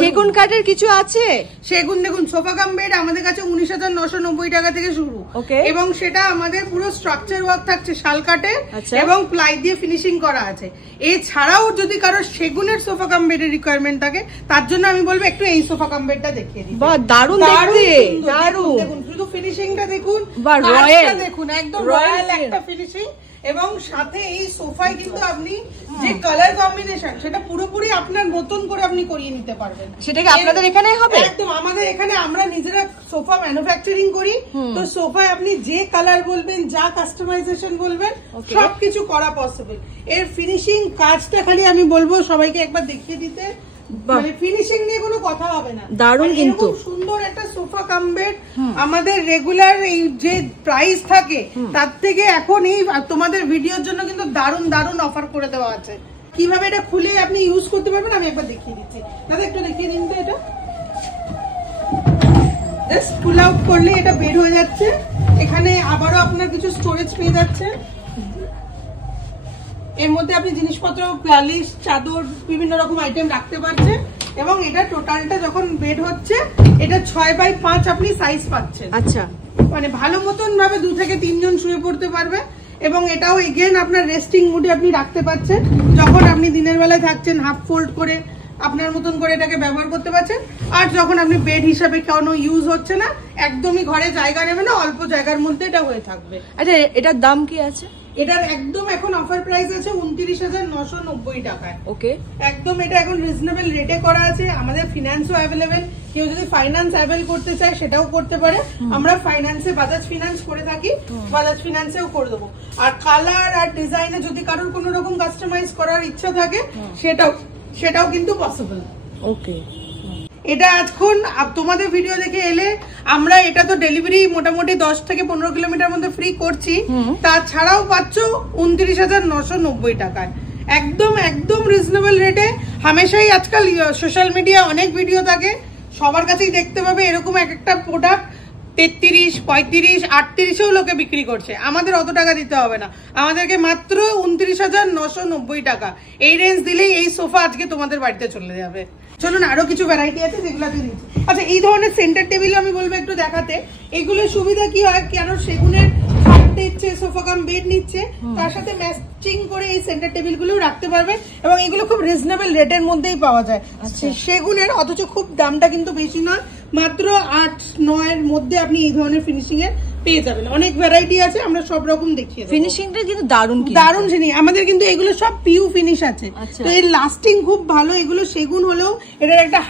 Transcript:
সেগুন কাঠের কিছু আছে? সেগুন দেখুন সোফা কাম বেড আমাদের কাছে 19,990 টাকা থেকে শুরু, এবং সেটা আমাদের পুরো স্ট্রাকচার ওয়ার্ক থাকছে শাল কাঠের এবং প্লাই দিয়ে ফিনিশিং করা আছে। এছাড়াও যদি কারো সেগুনের সোফা কাম বেডের রিকোয়ারমেন্ট থাকে তার জন্য আমি বলবো একটু এই সোফা কাম বেডটা দেখিয়ে দিই। বাহ, দারুণ দেখতে, দারুণ। দেখুন শুধু ফিনিশিংটা দেখুন, বাহ রয়্যাল, দেখুন একদম রয়্যাল একটা ফিনিশিং, এবং সাথে এই সোফায় কিন্তু আপনি যে কালার কম্বিনেশন সেটা পুরোপুরি আপনার মতন করে আপনি করিয়ে নিতে পারবেন। সেটা কি আপনাদের এখানে হবে? একদম আমাদের এখানে আমরা নিজেরা সোফা ম্যানুফ্যাকচারিং করি, তো সোফায় আপনি যে কালার বলবেন, যা কাস্টমাইজেশন বলবেন, সবকিছু করা পসিবল। এর ফিনিশিং কাজটা খালি আমি বলবো সবাইকে একবার দেখিয়ে দিতে, মানে ফিনিশিং নিয়ে কোনো কথা হবে না। দারুণ, কিন্তু সুন্দর একটা সোফা কাম বেড আমাদের রেগুলার এই যে প্রাইস থাকে তার থেকে এখন এই তোমাদের ভিডিওর জন্য কিন্তু দারুণ দারুণ অফার করে দেওয়া আছে। কিভাবে এটা খুলে আপনি ইউজ করতে পারবেন আমি একবার দেখিয়ে দিচ্ছি। দাদা একটু দেখিয়ে দিন তো, এটা জাস্ট পুল আউট করলে এটা বের হয়ে যাচ্ছে। এখানে আবারও আপনার কিছু স্টোরেজ পেয়ে যাচ্ছে, এর মধ্যে আপনি জিনিসপত্র, বালিশ, চাদর, বিভিন্ন রকম আইটেম রাখতে পারছেন। এবং এটা টোটালটা যখন বেড হচ্ছে এটা 6x5 আপনি সাইজ পাচ্ছেন। আচ্ছা, মানে ভালো মতন ভাবে 2 থেকে 3 জন শুয়ে পড়তে পারবে। এবং এটাও এগেন আপনার রেস্টিং মুডে আপনি রাখতে পারছেন, যখন আপনি দিনের বেলায় থাকছেন হাফ ফোল্ড করে আপনার মতন করে এটাকে ব্যবহার করতে পারছেন। আর যখন আপনি বেড হিসাবে কোনো ইউজ হচ্ছে না, একদমই ঘরে জায়গা নেবে না, অল্প জায়গার মধ্যে এটা হয়ে থাকবে। আচ্ছা, এটার দাম কি আছে? এটার একদম এখন অফার প্রাইস আছে 29,990 টাকায়। ওকে, একদম এটা এখন রিজনেবল রেটে করা আছে। আমাদের ফিনান্সও অ্যাভেলেবেল, কেউ যদি ফাইন্যান্স অ্যাভেল করতে চায় সেটাও করতে পারে। আমরা ফাইন্যান্সে বাজাজ ফিনান্স করে থাকি, বাজাজ ফিনান্সেও করে দেবো। আর কালার আর ডিজাইনে যদি কারোর কোনো রকম কাস্টমাইজ করার ইচ্ছা থাকে সেটাও কিন্তু পসিবল। ওকে, এটা এখন তোমাদের ভিডিও দেখে এলে আমরা এটা তো ডেলিভারি মোটামুটি 10 থেকে 15 কিলোমিটার মধ্যে ফ্রি করছি, তাছাড়াও পাচ্ছ 29,990 টাকায় একদম একদম রিজনেবল রেটে। হামেশাই আজকাল সোশ্যাল মিডিয়া অনেক ভিডিও থাকে, সবার কাছেই দেখতে পাবে এরকম একটা প্রোডাক্ট 33, 35, 38-এও লোকে বিক্রি করছে। আমাদের অত টাকা দিতে হবে না, আমাদেরকে মাত্র 29,990 টাকা এই রেঞ্জ দিলেই এই সোফা আজকে তোমাদের বাড়িতে চলে যাবে। চলুন আরো কিছু ভ্যারাইটি আছে যেগুলো দিচ্ছি। আচ্ছা, এই ধরনের সেন্টার টেবিল আমি বলবো একটু দেখাতে। এগুলোর সুবিধা কি হয়, কেন সেগুনের নিচ্ছে, সোফা কাম বেড নিচ্ছে, তার সাথে ম্যাচিং করে এই সেন্টার টেবিল গুলো রাখতে পারবে, এবং এগুলো খুব রিজনেবল রেটের মধ্যেই পাওয়া যায় সেগুনের। অথচ খুব দামটা কিন্তু বেশি নয়, মাত্র 8-9 এর মধ্যে আপনি এই ধরনের ফিনিশিং এর পেয়ে যাবেন। অনেক ভ্যারাইটি আছে, আমরা সব রকম দেখিয়ে দেব। ফিনিশিংটা কিন্তু দারুণ দারুণ জিনিস আমাদের, কিন্তু এগুলো সব পিউ ফিনিশ আছে, তো এর লাস্টিং খুব ভালো। এগুলো সেগুন হলেও এটার একটা